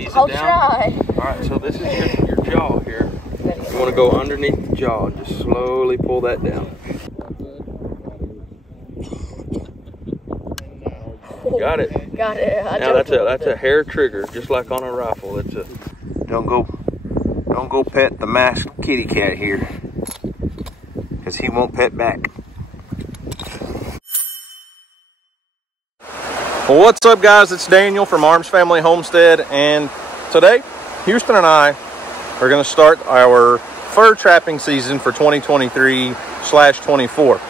ease I'll it down. try. All right, so this is your jaw here. You want to go underneath the jaw and just slowly pull that down. Got it. Got it. Now that's a hair trigger, just like on a rifle. It's a don't go pet the masked kitty cat here, because he won't pet back. Well, what's up, guys? It's Daniel from Arms Family Homestead, and today Houston and I are going to start our fur trapping season for 2023/24. We're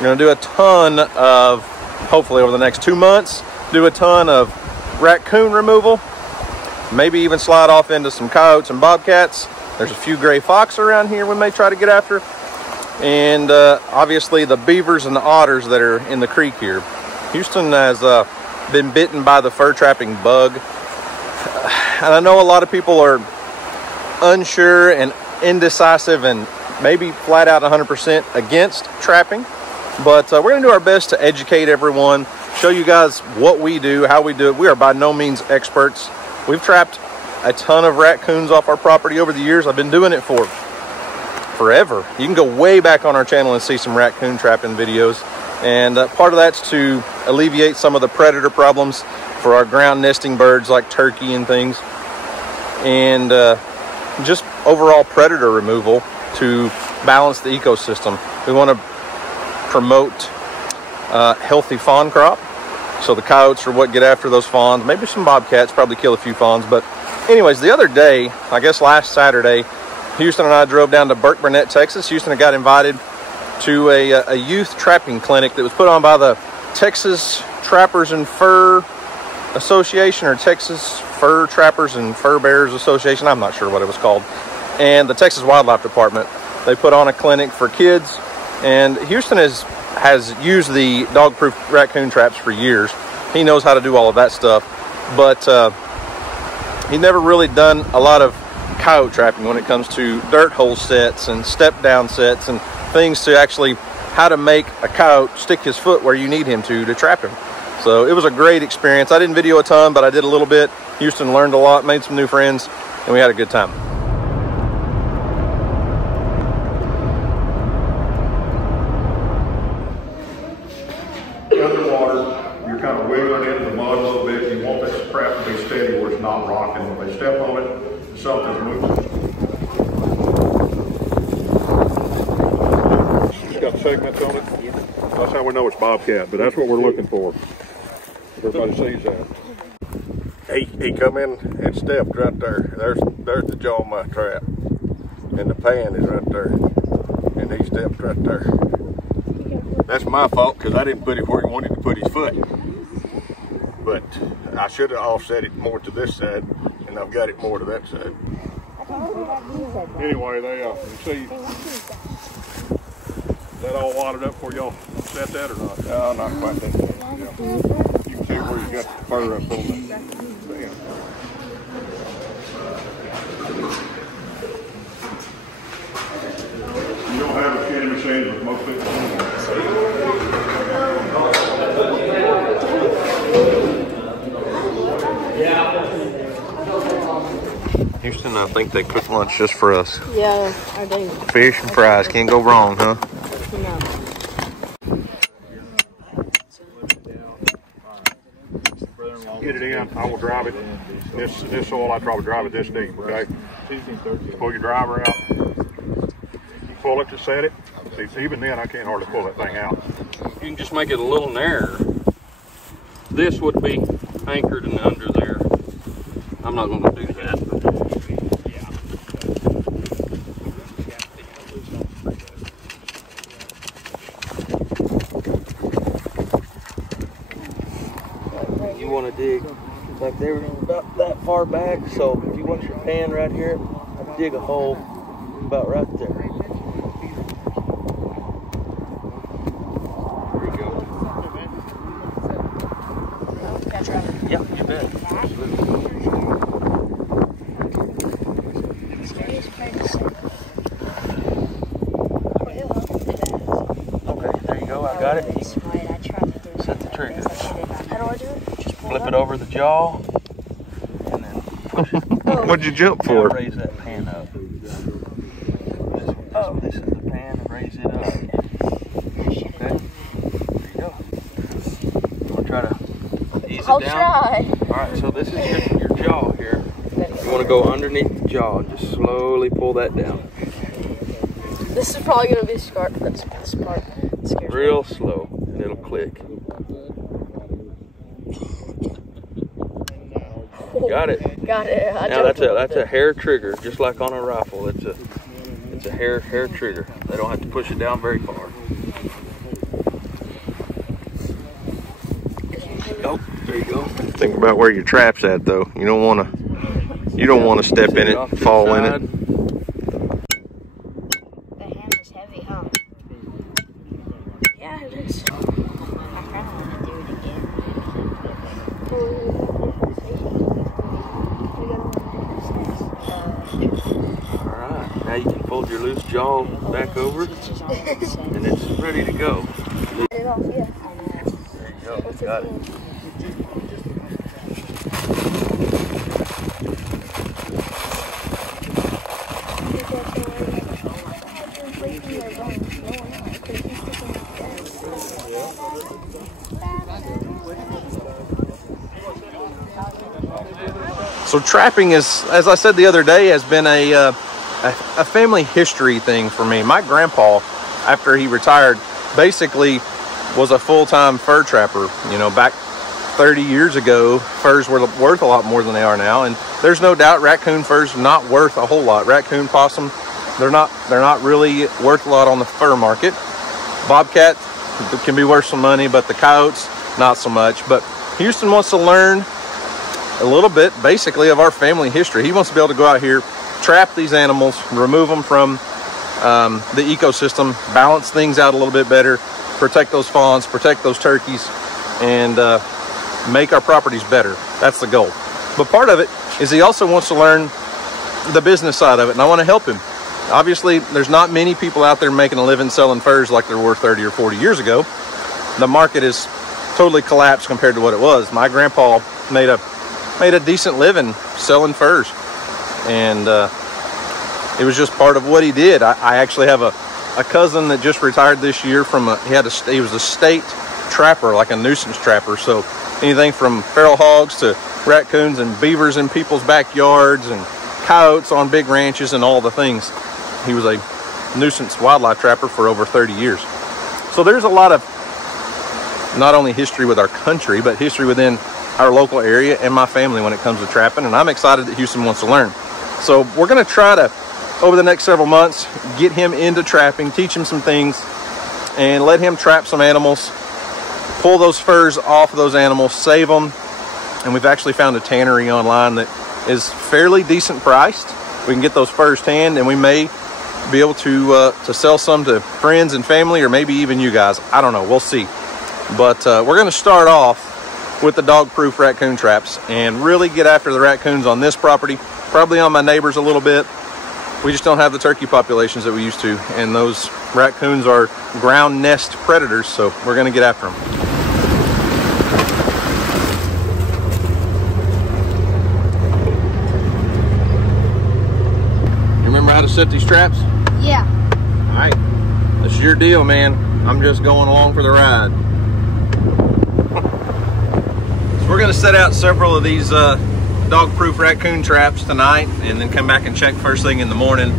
going to do a ton of, hopefully over the next 2 months, do a ton of raccoon removal, maybe even slide off into some coyotes and bobcats. There's a few gray fox around here we may try to get after, and obviously the beavers and the otters that are in the creek here. Houston has been bitten by the fur trapping bug, and I know a lot of people are unsure and indecisive and maybe flat out 100% against trapping, but we're going to do our best to educate everyone, show you guys what we do, how we do it. We are by no means experts. We've trapped a ton of raccoons off our property over the years. I've been doing it for forever. You can go way back on our channel and see some raccoon trapping videos, and part of that's to alleviate some of the predator problems for our ground nesting birds like turkey and things, and just overall predator removal to balance the ecosystem. We want to promote healthy fawn crop, so the coyotes are what get after those fawns. Maybe some bobcats, probably kill a few fawns. But anyways, the other day, I guess last Saturday, Houston and I drove down to Burke Burnett, Texas. Houston got invited to a youth trapping clinic that was put on by the Texas Trappers and Fur Association, or Texas Fur Trappers and Fur Bearers Association. I'm not sure what it was called. And the Texas Wildlife Department. They put on a clinic for kids, and Houston has used the dog-proof raccoon traps for years. He knows how to do all of that stuff, but he's never really done a lot of coyote trapping when it comes to dirt hole sets and step down sets and things to actually how to make a coyote stick his foot where you need him to trap him. So it was a great experience. I didn't video a ton, but I did a little bit. Houston learned a lot, made some new friends, and we had a good time. Underwater, you're kind of wiggling into the mud a little bit. You want this crap to be steady where it's not rocking. When they step on it, something's moving. It's got segments on it. That's how we know it's bobcat, but that's what we're looking for. Everybody sees that. He come in and stepped right there. There's the jaw of my trap, and the pan is right there, and he stepped right there. That's my fault, because I didn't put it where he wanted to put his foot. But I should have offset it more to this side, and I've got it more to that side. Anyway, they see that all wadded up for y'all set that or not? No, not quite that bad. Yeah. You can see where you got the fur up on the stand. You don't have a skinny machine with most people. Houston, I think they cooked lunch just for us. Yeah, I do. Fish and fries, can't go wrong, huh? No. Get it in, I will drive it. This soil, I try to drive it this deep, okay? Pull your driver out. Pull it to set it. See, even then, I can't hardly pull that thing out. You can just make it a little narrower. This would be anchored and under there. I'm not going to do that. You want to dig like they were about that far back, so if you want your pan right here, dig a hole about right there. Yeah, you bet. Absolutely. Okay, there you go. I got it. Set the trigger. How do I do it? Flip it over the jaw, and then What'd you jump for? Raise that pan up. Oh, this is the pan. Raise it up. Okay. There you go. I'll try to ease it down. Try. All right. So this is your jaw here. You want to go underneath the jaw and just slowly pull that down. This is probably gonna be scarred. That's this part. Real slow, and it'll click. Got it. Got it. Now that's a hair trigger, just like on a rifle. It's a hair trigger. They don't have to push it down very far. Oh, there you go. Think about where your trap's at, though. You don't want to step in it, fall in it. The hand is heavy, huh? Yeah, it is. I kind of want to do it again. Alright, now you can fold your loose jaw back over and it's ready to go. Get it off, yeah. There you go, got it. So trapping is, as I said the other day, has been a family history thing for me. My grandpa, after he retired, basically was a full-time fur trapper. You know, back 30 years ago, furs were worth a lot more than they are now, and there's no doubt raccoon furs not worth a whole lot. Raccoon, possum, they're not really worth a lot on the fur market. Bobcat can be worth some money, but the coyotes, not so much. But Houston wants to learn a little bit, basically, of our family history. He wants to be able to go out here, trap these animals, remove them from the ecosystem, balance things out a little bit better, protect those fawns, protect those turkeys, and make our properties better. That's the goal. But part of it is he also wants to learn the business side of it, and I want to help him. Obviously, there's not many people out there making a living selling furs like there were 30 or 40 years ago. The market is totally collapsed compared to what it was. My grandpa made a decent living selling furs, and it was just part of what he did. I actually have a cousin that just retired this year from he was a state trapper, like a nuisance trapper. So anything from feral hogs to raccoons and beavers in people's backyards and coyotes on big ranches and all the things. He was a nuisance wildlife trapper for over 30 years. So there's a lot of not only history with our country, but history within our local area and my family when it comes to trapping, and I'm excited that Houston wants to learn. So we're going to try to, over the next several months, get him into trapping, teach him some things, and let him trap some animals, pull those furs off of those animals, save them. And we've actually found a tannery online that is fairly decent priced. We can get those furs tanned, and we may be able to sell some to friends and family, or maybe even you guys. I don't know, we'll see. But we're going to start off with the dog-proof raccoon traps and really get after the raccoons on this property, probably on my neighbors a little bit. We just don't have the turkey populations that we used to, and those raccoons are ground nest predators, so we're going to get after them. You remember how to set these traps? Yeah. All right, that's your deal, man. I'm just going along for the ride. We're going to set out several of these dog-proof raccoon traps tonight, and then come back and check first thing in the morning.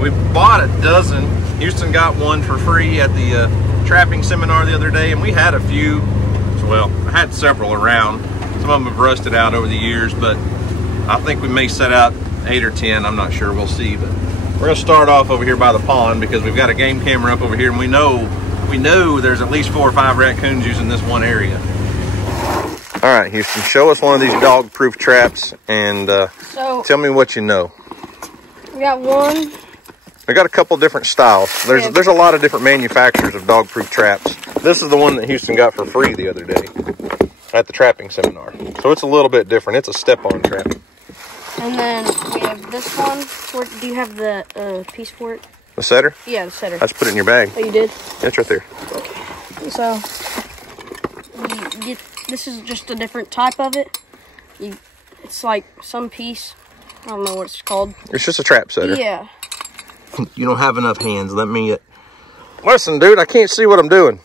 We bought a dozen. Houston got one for free at the trapping seminar the other day, and we had a few. Well, I had several around. Some of them have rusted out over the years, but I think we may set out 8 or 10. I'm not sure. We'll see. But we're going to start off over here by the pond because we've got a game camera up over here, and we know there's at least 4 or 5 raccoons using this one area. All right, Houston, show us one of these dog-proof traps and tell me what you know. We got one. We got a couple different styles. There's a lot of different manufacturers of dog-proof traps. This is the one that Houston got for free the other day at the trapping seminar. So it's a little bit different. It's a step-on trap. And then we have this one. Do you have the piece for it? The setter? Yeah, the setter. Let's put it in your bag. Oh, you did? It's right there. Okay. So this is just a different type of it. It's like some piece. I don't know what it's called. It's just a trap setter. Yeah. You don't have enough hands. Let me... Listen, dude, I can't see what I'm doing.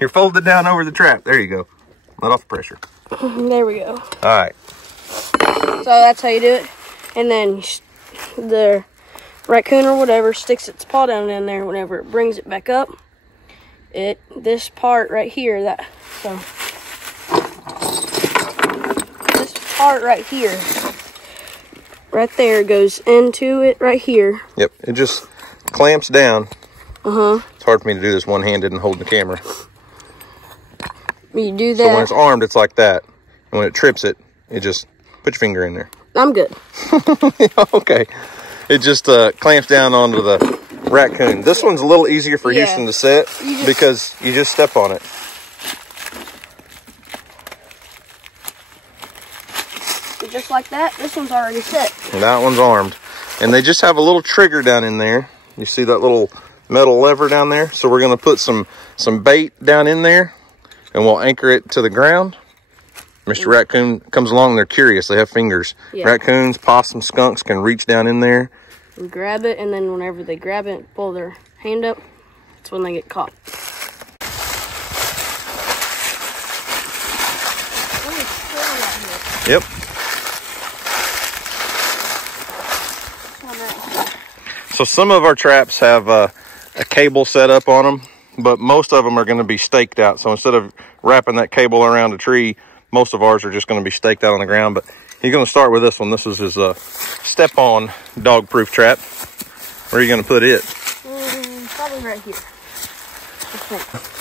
You're folded down over the trap. There you go. Let off the pressure. There we go. All right. So that's how you do it. And then the raccoon or whatever sticks its paw down in there. Whenever it brings it back up, this part right here, this part right here, right there, goes into it right here. Yep, it just clamps down. Uh-huh. It's hard for me to do this one-handed and holding the camera. You do that. So when it's armed, it's like that. And when it trips it, just put your finger in there. I'm good. Okay. It just clamps down onto the raccoon. This one's a little easier for Houston to set because you just step on it. Just like that. This one's already set. And that one's armed. And they just have a little trigger down in there. You see that little metal lever down there? So we're going to put some bait down in there, and we'll anchor it to the ground. Mr. Raccoon comes along. They're curious. They have fingers. Yeah. Raccoons, possums, skunks can reach down in there. And grab it, and then whenever they grab it and pull their hand up, that's when they get caught. Yep. So some of our traps have a cable set up on them, but most of them are going to be staked out. So instead of wrapping that cable around a tree, most of ours are just going to be staked out on the ground. But he's going to start with this one. This is his step-on dog-proof trap. Where are you going to put it? Probably right here, I think.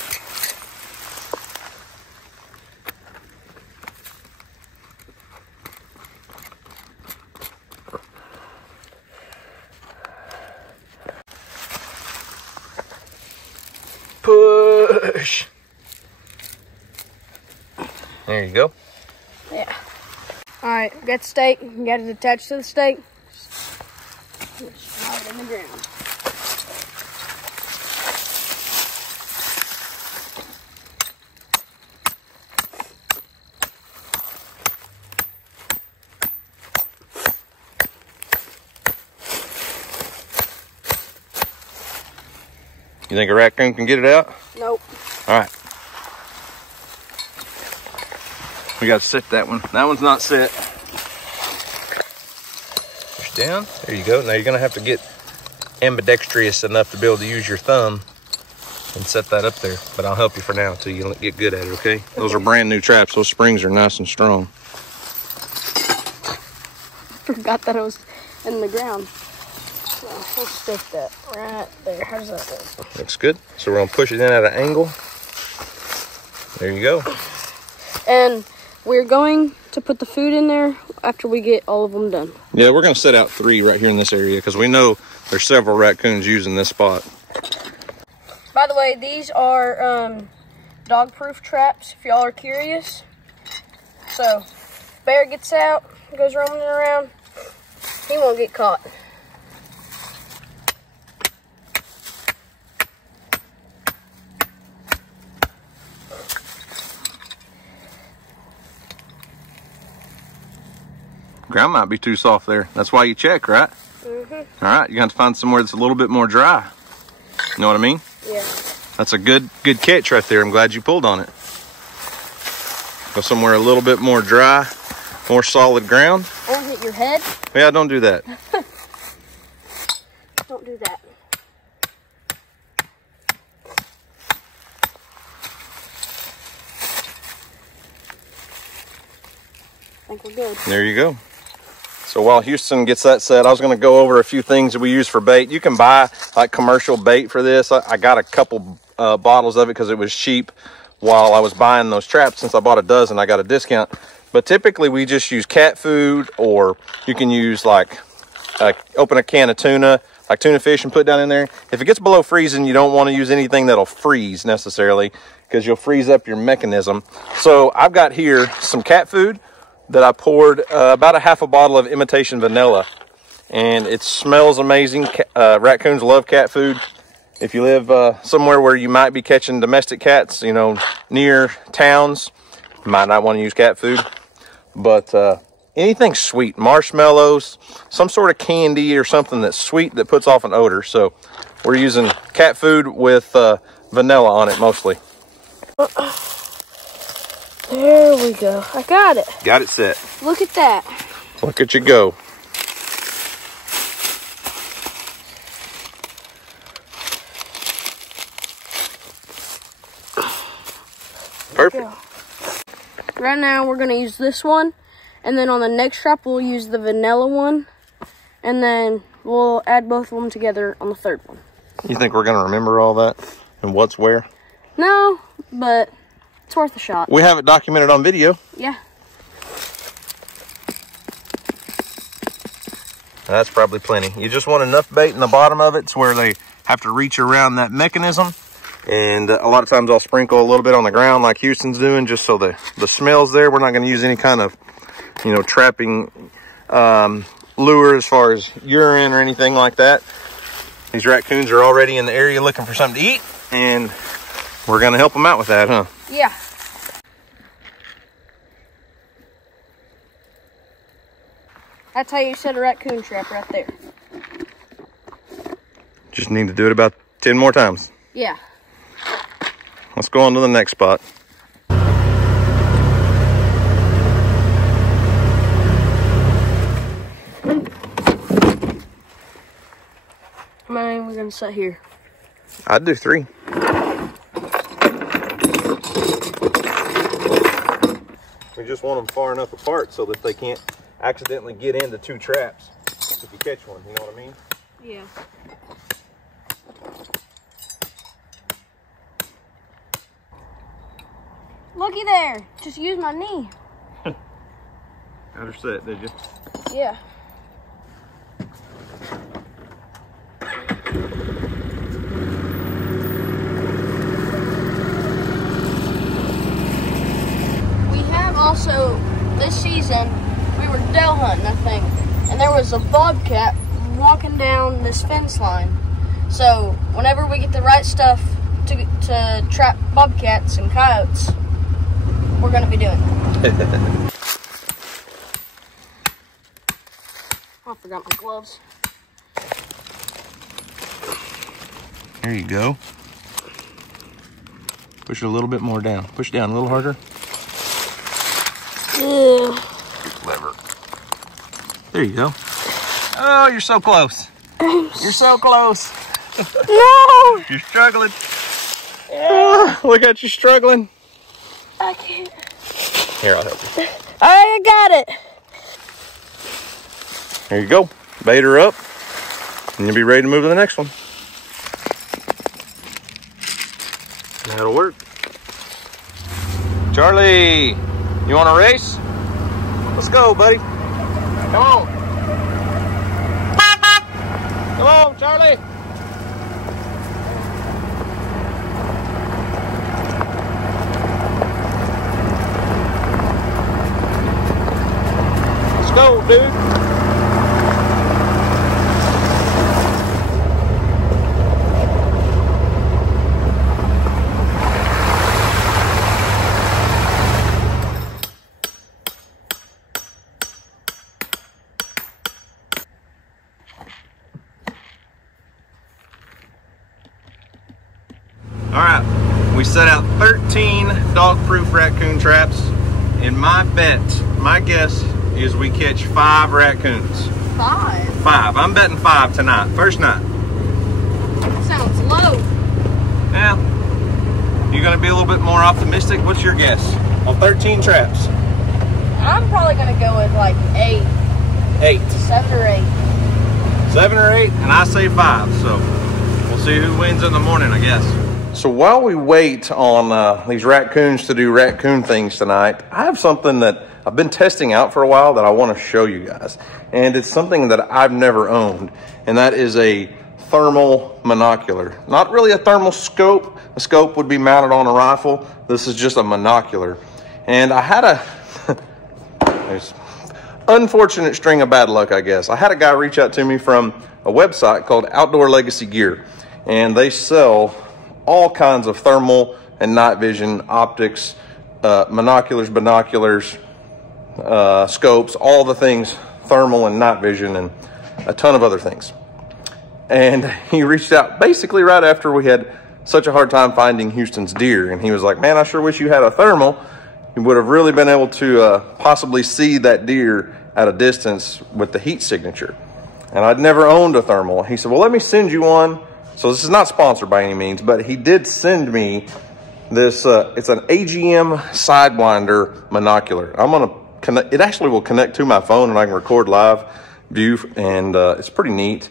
Push. There you go. Yeah. All right, got the stake. You got it attached to the stake. Just drop it in the ground. You think a raccoon can get it out? Nope. All right. We got to set that one. That one's not set. Push down. There you go. Now you're going to have to get ambidextrous enough to be able to use your thumb and set that up there. But I'll help you for now until you get good at it, okay? Those are brand new traps. Those springs are nice and strong. Forgot that it was in the ground. So we'll stick that right there. How does that look? Looks good. So we're going to push it in at an angle. There you go. And we're going to put the food in there after we get all of them done. Yeah, we're going to set out 3 right here in this area because we know there's several raccoons using this spot. By the way, these are dog-proof traps, if y'all are curious. So, if bear gets out, goes roaming around, he won't get caught. Ground might be too soft there. That's why you check, right? Mm-hmm. All right, you got to find somewhere that's a little bit more dry. You know what I mean? Yeah. That's a good catch right there. I'm glad you pulled on it. Go somewhere a little bit more dry, more solid ground. Or hit your head. Yeah, don't do that. Don't do that. I think we're good. There you go. So while Houston gets that set, I was going to go over a few things that we use for bait. You can buy like commercial bait for this. I got a couple bottles of it because it was cheap while I was buying those traps. Since I bought a dozen, I got a discount. But typically we just use cat food, or you can use like open a can of tuna, like tuna fish, and put down in there. If it gets below freezing, you don't want to use anything that'll freeze necessarily because you'll freeze up your mechanism. So I've got here some cat food that I poured about a half a bottle of imitation vanilla, and it smells amazing. Raccoons love cat food. If you live somewhere where you might be catching domestic cats, you know, near towns, you might not want to use cat food. but anything sweet, marshmallows, some sort of candy or something that's sweet that puts off an odor. So we're using cat food with vanilla on it mostly. There we go. I got it. Got it set. Look at that. Look at you go. Perfect. Right now we're going to use this one, and then on the next trap we'll use the vanilla one, and then we'll add both of them together on the third one. You think we're going to remember all that and what's where? No, but it's worth a shot. We have it documented on video. Yeah. That's probably plenty. You just want enough bait in the bottom of it to where they have to reach around that mechanism. And a lot of times I'll sprinkle a little bit on the ground like Houston's doing, just so the smell's there. We're not going to use any kind of, you know, trapping lure as far as urine or anything like that. These raccoons are already in the area looking for something to eat, and we're going to help them out with that, huh? Yeah. That's how you set a raccoon trap right there. Just need to do it about 10 more times. Yeah. Let's go on to the next spot. How many are we going to set here? I'd do 3. We just want them far enough apart so that they can't accidentally get into 2 traps if you catch one, you know what I mean? Yeah. Looky there. Just use my knee. Got her set, did you? Yeah. We have also, this season, we were dell hunting, I think, and there was a bobcat walking down this fence line. So whenever we get the right stuff to trap bobcats and coyotes, we're going to be doing it. Oh, I forgot my gloves. There you go. Push it a little bit more down. Push it down a little harder. Yeah. Clever. There you go. Oh, you're so close. You're so close. No! You're struggling. Oh, look at you struggling. I can't. Here, I'll help you. I got it. There you go. Bait her up, and you'll be ready to move to the next one. That'll work. Charlie, you want to race? Let's go, buddy. Come on. Come on, Charlie. Let's go, dude. All right, we set out 13 dog-proof raccoon traps, and my guess is we catch 5 raccoons. 5? 5. I'm betting 5 tonight, first night. Sounds low. Yeah. You gonna be a little bit more optimistic? What's your guess on 13 traps? I'm probably gonna go with like 8. 8. 7 or 8. 7 or 8, and I say 5. So we'll see who wins in the morning, I guess. So while we wait on these raccoons to do raccoon things tonight, I have something that I've been testing out for a while that I want to show you guys. And it's something that I've never owned, and that is a thermal monocular. Not really a thermal scope. A scope would be mounted on a rifle. This is just a monocular. And I had a unfortunate string of bad luck, I guess. I had a guy reach out to me from a website called Outdoor Legacy Gear, and they sell all kinds of thermal and night vision optics, monoculars, binoculars, scopes, all the things, thermal and night vision, and a ton of other things. And he reached out basically right after we had such a hard time finding Houston's deer. And he was like, man, I sure wish you had a thermal. You would have really been able to possibly see that deer at a distance with the heat signature. And I'd never owned a thermal. He said, well, let me send you one. So this is not sponsored by any means, but he did send me this. It's an AGM Sidewinder monocular. I'm going to connect. It actually will connect to my phone and I can record live view, and it's pretty neat.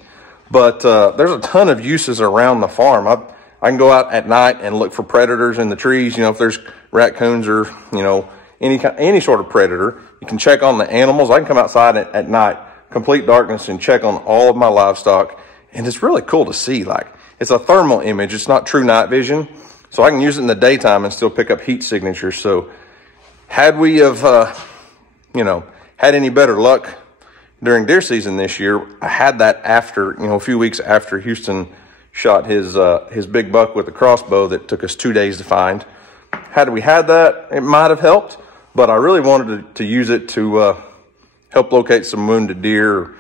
But there's a ton of uses around the farm. I can go out at night and look for predators in the trees. You know, if there's raccoons or, you know, any sort of predator, you can check on the animals. I can come outside at night, complete darkness, and check on all of my livestock. And it's really cool to see. Like, it's a thermal image. It's not true night vision. So I can use it in the daytime and still pick up heat signatures. So had we have, you know, had any better luck during deer season this year, I had that after, you know, a few weeks after Houston shot his big buck with a crossbow that took us 2 days to find. Had we had that, it might have helped, but I really wanted to use it to help locate some wounded deer,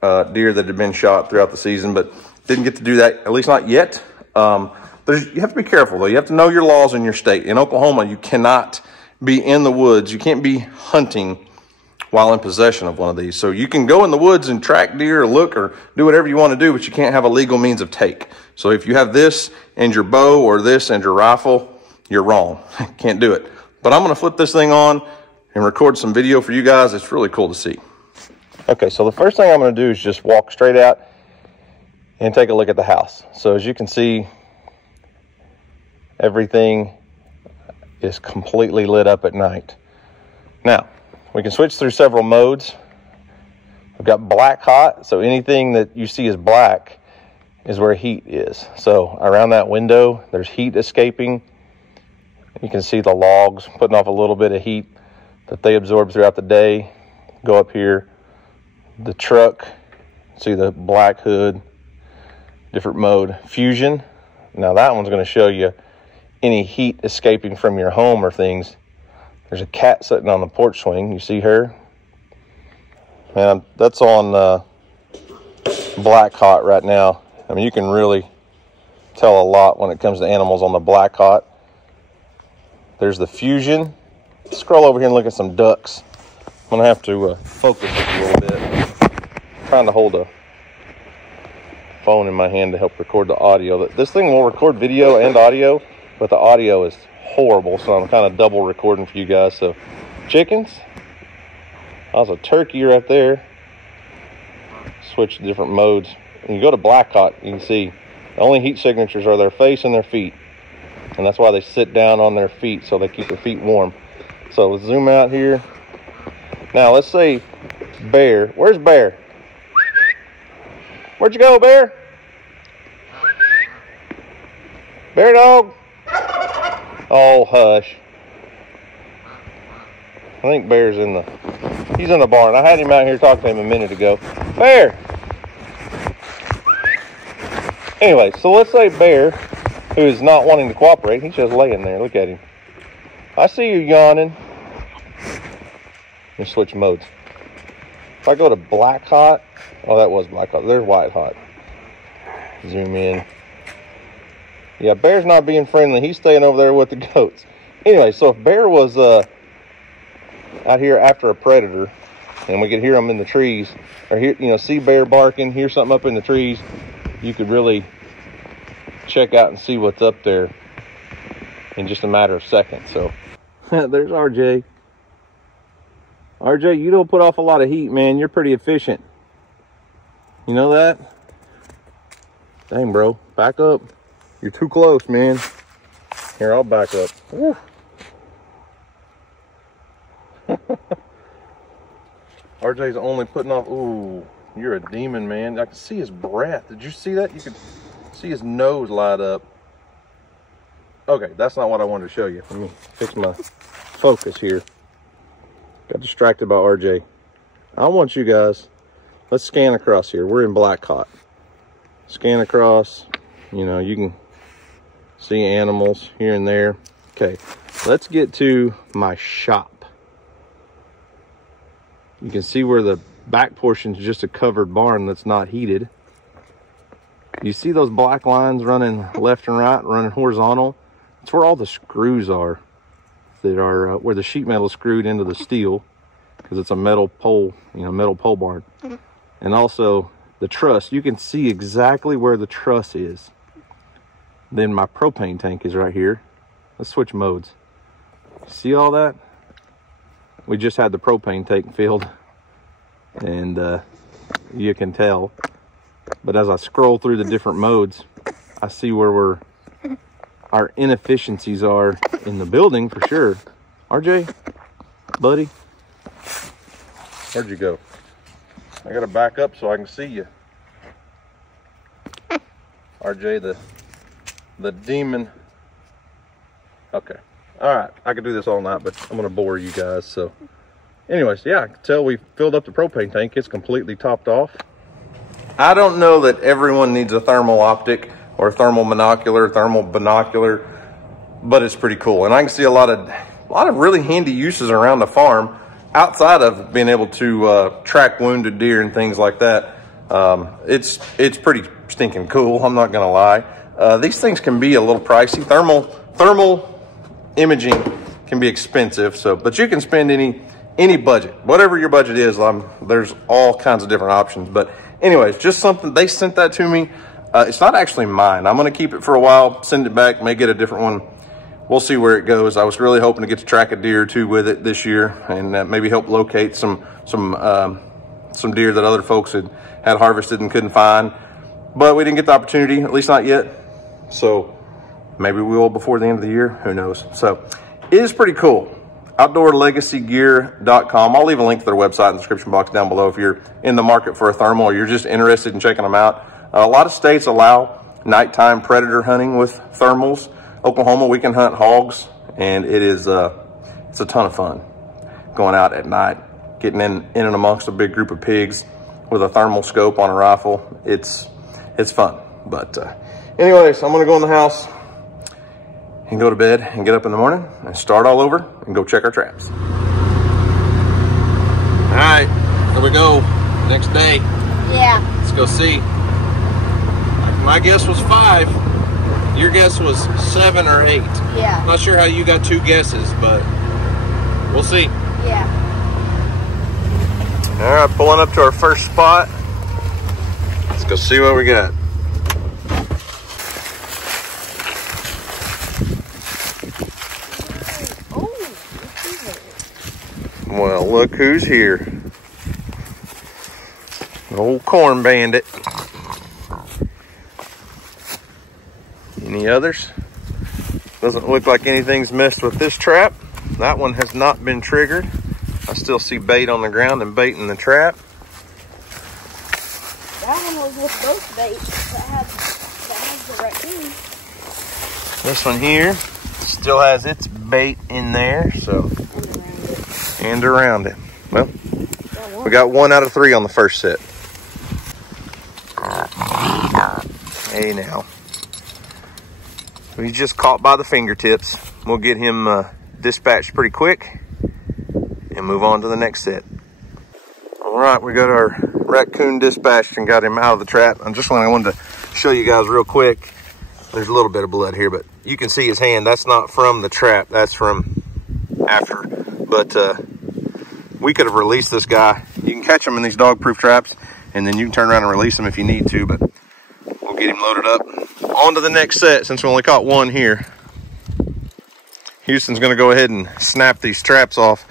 deer that had been shot throughout the season, but didn't get to do that, at least not yet. You have to be careful, though. You have to know your laws in your state. In Oklahoma, you cannot be in the woods. You can't be hunting while in possession of one of these. So you can go in the woods and track deer or look or do whatever you want to do, but you can't have a legal means of take. So if you have this and your bow or this and your rifle, you're wrong. Can't do it. But I'm going to flip this thing on and record some video for you guys. It's really cool to see. Okay, so the first thing I'm going to do is just walk straight out and take a look at the house. So as you can see, everything is completely lit up at night. Now, we can switch through several modes. We've got black hot, so anything that you see as black is where heat is. So around that window, there's heat escaping. You can see the logs putting off a little bit of heat that they absorb throughout the day. Go up here, the truck, see the black hood, different mode. Fusion, now that one's going to show you any heat escaping from your home or things. There's a cat sitting on the porch swing. You see her? Man, that's on black hot right now. I mean, you can really tell a lot when it comes to animals on the black hot. There's the fusion. Scroll over here and look at some ducks. I'm gonna have to focus it a little bit. I'm trying to hold a phone in my hand to help record the audio. This thing will record video and audio, but the audio is horrible, so I'm kind of double recording for you guys. So chickens, that's a turkey right there. Switch to different modes. When you go to black hot, you can see the only heat signatures are their face and their feet, and that's why they sit down on their feet, so they keep their feet warm. So let's zoom out here. Now let's say bear. Where's bear? Where'd you go, bear? Bear dog? Oh, hush. I think Bear's he's in the barn. I had him out here talking to him a minute ago. Bear! Anyway, so let's say Bear, who is not wanting to cooperate, he's just laying there. Look at him. I see you yawning. Let me switch modes. If I go to black hot, oh, that was black hot. There's white hot. Zoom in. Yeah, Bear's not being friendly. He's staying over there with the goats. Anyway, so if Bear was out here after a predator, and we could hear him in the trees, or hear, you know, see Bear barking, hear something up in the trees, you could really check out and see what's up there in just a matter of seconds. So there's RJ. RJ, you don't put off a lot of heat, man. You're pretty efficient. You know that? Dang, bro. Back up. You're too close, man. Here, I'll back up. RJ's only putting off. Ooh, you're a demon, man. I can see his breath. Did you see that? You could see his nose light up. Okay, that's not what I wanted to show you. Let me fix my focus here. Got distracted by RJ. I want you guys, let's scan across here. We're in black hot. Scan across, you know, you can see animals here and there. Okay, let's get to my shop. You can see where the back portion is just a covered barn that's not heated. You see those black lines running left and right, running horizontal? It's where all the screws are that are where the sheet metal is screwed into the steel, because it's a metal pole, you know, metal pole barn. And also the truss, you can see exactly where the truss is. Then my propane tank is right here. Let's switch modes. See all that? We just had the propane tank filled, and you can tell. But as I scroll through the different modes, I see where our inefficiencies are in the building for sure. RJ, buddy, where'd you go? I gotta back up so I can see you. RJ, the demon. Okay. All right, I could do this all night, but I'm gonna bore you guys. So anyways, yeah, I can tell we filled up the propane tank. It's completely topped off. I don't know that everyone needs a thermal optic or thermal binocular, but it's pretty cool. And I can see a lot of really handy uses around the farm outside of being able to track wounded deer and things like that. It's pretty stinking cool, I'm not gonna lie. These things can be a little pricey. Thermal imaging can be expensive, but you can spend any budget, whatever your budget is. There's all kinds of different options. But anyways, just something, they sent that to me. It's not actually mine. I'm gonna keep it for a while, send it back, may get a different one. We'll see where it goes. I was really hoping to get to track a deer or two with it this year, and maybe help locate some deer that other folks had harvested and couldn't find. But we didn't get the opportunity, at least not yet. So maybe we will before the end of the year, who knows. So it is pretty cool. OutdoorLegacyGear.com. I'll leave a link to their website in the description box down below if you're in the market for a thermal or you're just interested in checking them out. A lot of states allow nighttime predator hunting with thermals. Oklahoma, we can hunt hogs, and it's a ton of fun going out at night, getting in and amongst a big group of pigs with a thermal scope on a rifle. It's fun. But anyways, I'm gonna go in the house and go to bed and get up in the morning and start all over and go check our traps. All right, here we go. Next day. Yeah. Let's go see. My guess was 5. Your guess was 7 or 8. Yeah. Not sure how you got 2 guesses, but we'll see. Yeah. All right, pulling up to our first spot. Let's go see what we got. Well, look who's here. Old corn bandit. Any others? Doesn't look like anything's messed with this trap. That one has not been triggered. I still see bait on the ground and bait in the trap. That one was with both baits. That has the raccoon. This one here still has its bait in there, so. And around it. Well, we got 1 out of 3 on the first set. Hey now. He's just caught by the fingertips. We'll get him dispatched pretty quick and move on to the next set. All right, we got our raccoon dispatched and got him out of the trap. I wanted to show you guys real quick. There's a little bit of blood here, but you can see his hand. That's not from the trap. That's from after. But we could have released this guy. You can catch him in these dog-proof traps, and then you can turn around and release him if you need to, but we'll get him loaded up. On to the next set, since we only caught 1 here. Houston's gonna go ahead and snap these traps off.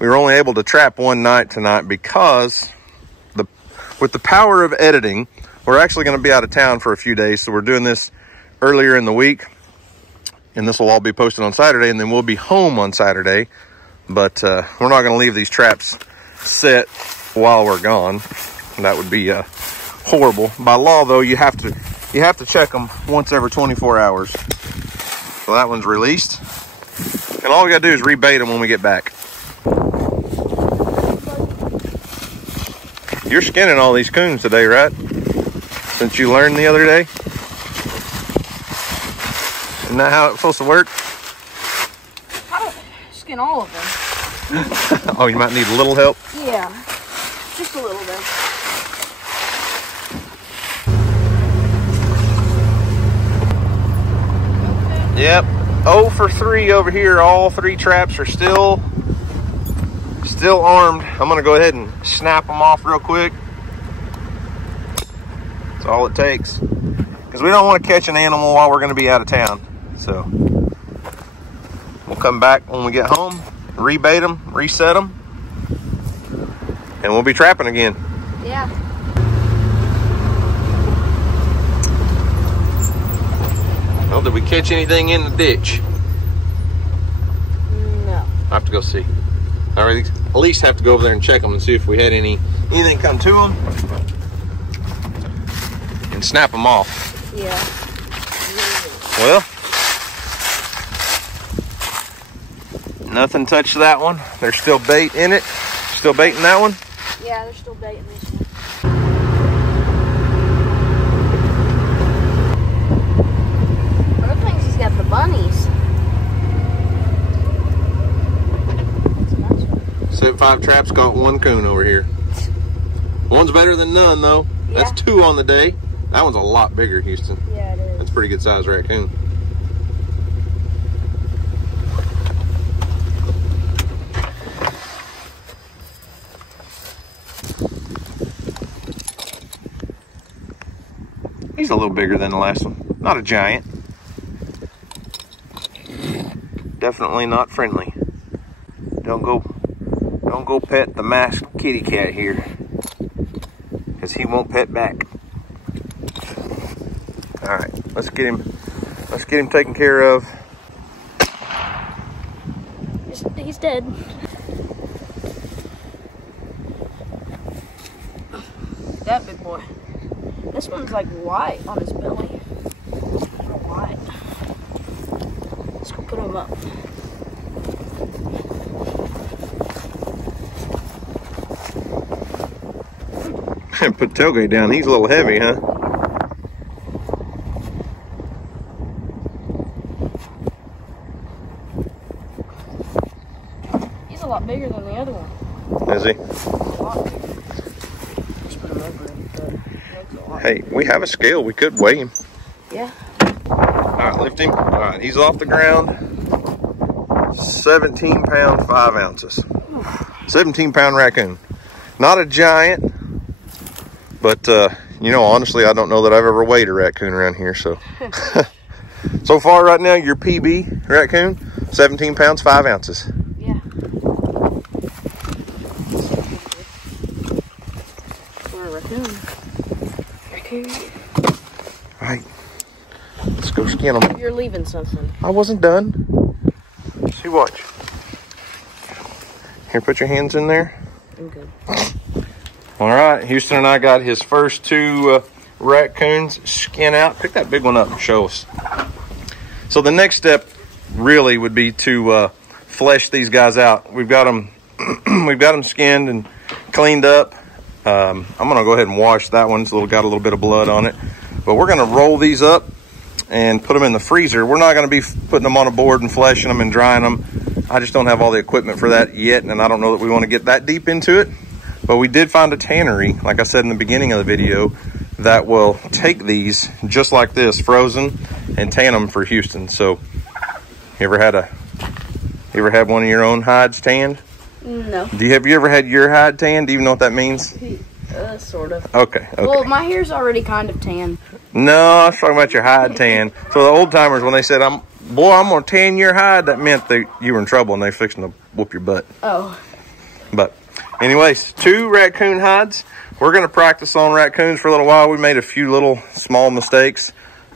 We were only able to trap 1 night tonight because with the power of editing, we're actually gonna be out of town for a few days, so we're doing this earlier in the week, and this will all be posted on Saturday, and then we'll be home on Saturday. But we're not gonna leave these traps set while we're gone. That would be horrible. By law though, you have to check them once every 24 hours. So that one's released. And all we gotta do is rebait them when we get back. You're skinning all these coons today, right? Since you learned the other day? Isn't that how it's supposed to work? I don't skin all of them. Oh, you might need a little help? Yeah, just a little bit. Yep, 0 for 3 over here. All 3 traps are still armed. I'm gonna go ahead and snap them off real quick. That's all it takes. Because we don't want to catch an animal while we're gonna be out of town. So we'll come back when we get home, rebait them, reset them, and we'll be trapping again. Yeah. Well, did we catch anything in the ditch? No. I have to go see. All right, at least have to go over there and check them and see if we had anything come to them and snap them off. Yeah. Well, nothing touched that one. There's still bait in it. Still baiting that one? Yeah, they're still baiting this one. Other things, he's got the bunnies. Set 5 traps, caught 1 coon over here. One's better than none, though. Yeah. That's 2 on the day. That one's a lot bigger, Houston. Yeah, it is. That's a pretty good sized raccoon. He's a little bigger than the last one. Not a giant. Definitely not friendly. Don't go pet the masked kitty cat here, because he won't pet back. All right, let's get him taken care of. He's dead. That big boy. This one's like white on his belly. Oh, white. Let's go put him up. Put tailgate down. He's a little heavy, huh? He's a lot bigger than the other one. Is he? A lot bigger. Just put him over him. Hey, we have a scale. We could weigh him. Yeah. All right, lift him. All right, he's off the ground. 17 pounds, 5 ounces. 17-pound raccoon. Not a giant, but you know, honestly, I don't know that I've ever weighed a raccoon around here. So, so far right now, your PB raccoon, 17 pounds, 5 ounces. Yeah. Or a raccoon. Raccoon. All right, let's go skin them. You're leaving something. I wasn't done. See, watch. Here, put your hands in there. I'm good. All right, Houston and I got his first 2 raccoons skin out. Pick that big one up and show us. So the next step really would be to flesh these guys out. We've got them, skinned and cleaned up. I'm gonna go ahead and wash that one. It's got a little bit of blood on it. But we're gonna roll these up and put them in the freezer. We're not gonna be putting them on a board and fleshing them and drying them. I just don't have all the equipment for that yet, and I don't know that we want to get that deep into it. But we did find a tannery, like I said in the beginning of the video, that will take these just like this, frozen, and tan them for Houston. So, you ever had one of your own hides tanned? No. Have you ever had your hide tanned? Do you even know what that means? Sort of. Okay. Well, my hair's already kind of tan. No, I was talking about your hide tan. So the old timers, when they said, I'm gonna tan your hide, that meant that you were in trouble and they fixing to whoop your butt. Oh. But anyways, 2 raccoon hides. We're gonna practice on raccoons for a little while. We made a few little small mistakes,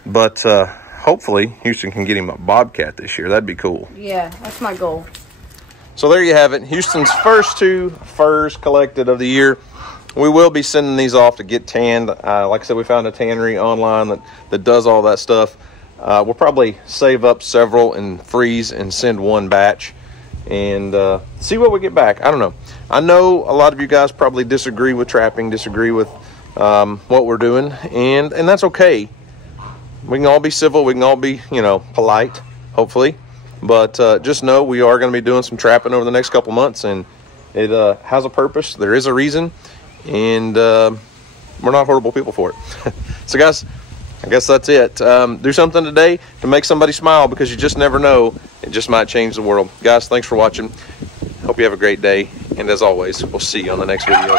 but hopefully Houston can get him a bobcat this year. That'd be cool. Yeah, that's my goal. So there you have it. Houston's first 2 furs collected of the year. We will be sending these off to get tanned. Like I said, we found a tannery online that does all that stuff. We'll probably save up several and freeze and send 1 batch and see what we get back. I don't know. I know a lot of you guys probably disagree with trapping, disagree with what we're doing, and that's okay. We can all be civil. We can all be, polite, hopefully. But just know we are going to be doing some trapping over the next couple months, and It has a purpose. There is a reason, and we're not horrible people for it. So guys, I guess that's it. Do something today to make somebody smile, because you just never know. It just might change the world. Guys, thanks for watching. Hope you have a great day. And as always, we'll see you on the next video.